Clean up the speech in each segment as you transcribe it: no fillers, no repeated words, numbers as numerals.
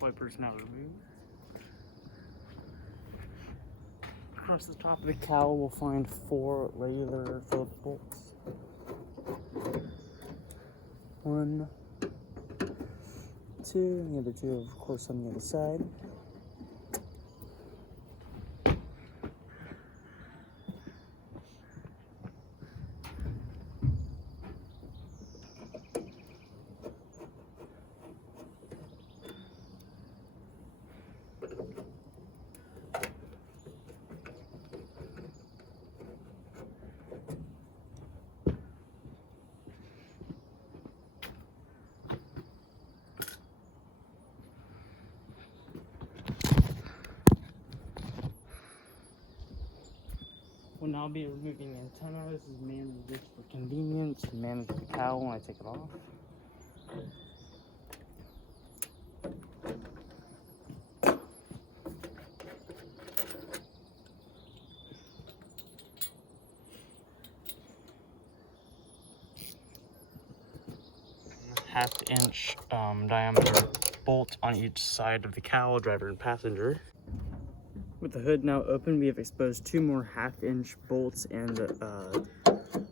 wiper is now removed. Across the top of the cowl, we'll find 4 regular Phillips bolts. 1, 2, and the other 2, of course, on the other side. We'll now be removing the antenna. This is mainly just for convenience and manage the cowl when I take it off. Half-inch diameter bolt on each side of the cowl, driver and passenger. With the hood now open, we have exposed 2 more half-inch bolts, and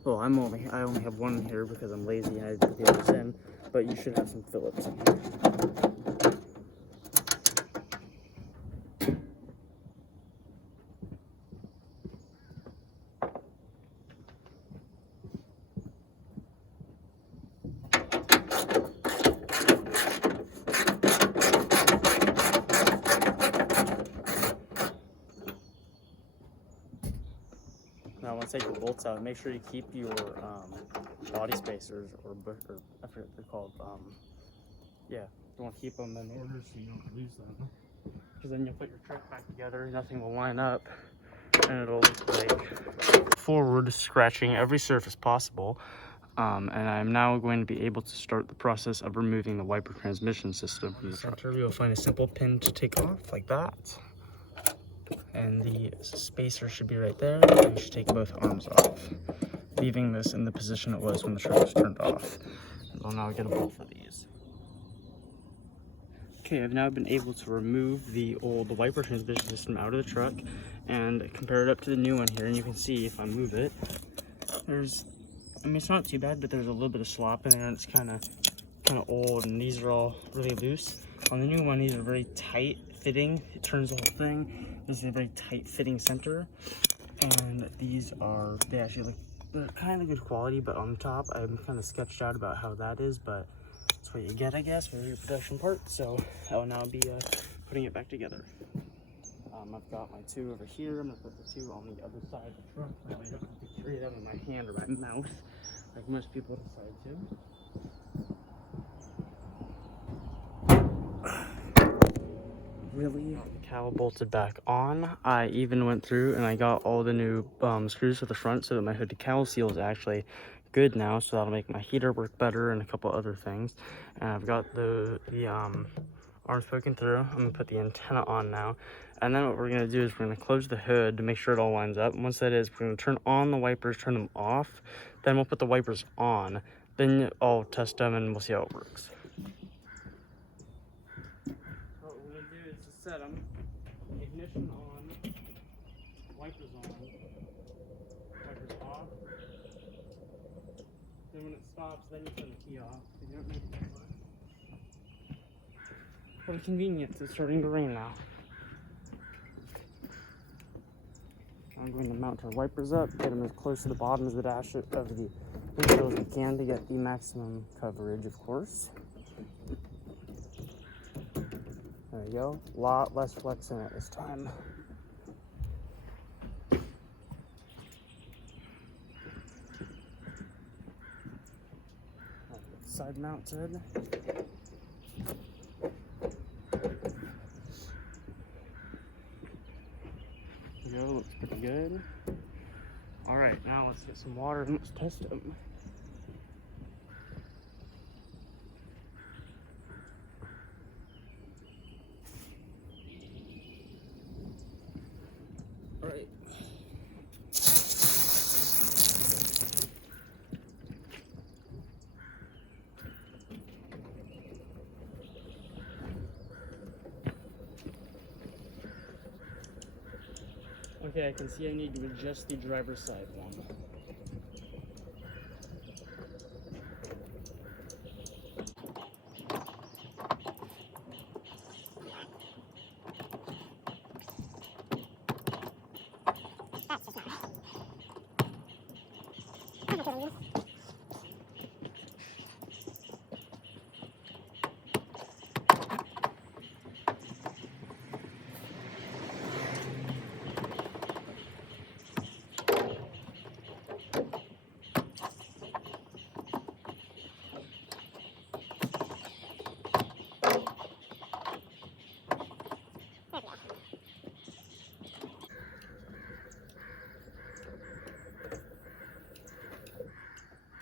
well, I only have 1 here because I'm lazy and I didn't put the others in, but you should have some Phillips in here. Now, once I take the bolts out, make sure you keep your body spacers, or I forget what they're called. Yeah, you want to keep them in order so you don't lose them. Because then you'll put your truck back together, nothing will line up, and it'll look like forward, scratching every surface possible. And I'm now going to be able to start the process of removing the wiper transmission system from the truck. We will find a simple pin to take off, like that. And the spacer should be right there. And you should take both arms off, leaving this in the position it was when the truck was turned off. And I'll now get a bolt for these. Okay, I've now been able to remove the wiper transmission system out of the truck and compare it up to the new one here. And you can see if I move it, I mean, it's not too bad, but there's a little bit of slop in there, and it's kind of old, and these are all really loose. On the new one, these are very tight fitting. It turns the whole thing. This is a very tight fitting center, and they actually look, they're kind of good quality, but on top, I'm kind of sketched out about how that is, but that's what you get, I guess, for your production part. So I will now be putting it back together. I've got my 2 over here. I'm gonna put the 2 on the other side of the truck. That way I don't have to carry them in my hand or my mouth, like most people decide to. Really? The cowl bolted back on. I even went through and I got all the new screws for the front so that my hood to cowl seal is actually good now, so that'll make my heater work better and a couple other things. And I've got the arms poking through. I'm gonna put the antenna on now, and then what we're gonna do is we're gonna close the hood to make sure it all lines up. And once that is, we're gonna turn on the wipers, turn them off, then we'll put the wipers on, then I'll test them and we'll see how it works. What we're gonna do is to set them, ignition on, wipers off, then when it stops, then you turn the key off. You don't need to do much. What a convenience, it's starting to rain now. I'm going to mount our wipers up, get them as close to the bottom of the dash of the windshield as we can to get the maximum coverage, of course. There we go, a lot less flex in it this time. Side mounted. There we go, looks pretty good. Alright, now let's get some water and let's test them. Alright. Okay, I can see I need to adjust the driver's side one.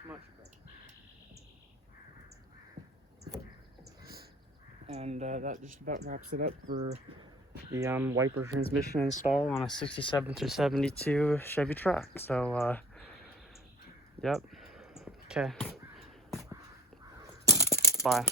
Much better. And that just about wraps it up for the wiper transmission install on a 67 through 72 Chevy truck. So, yep. Okay. Bye.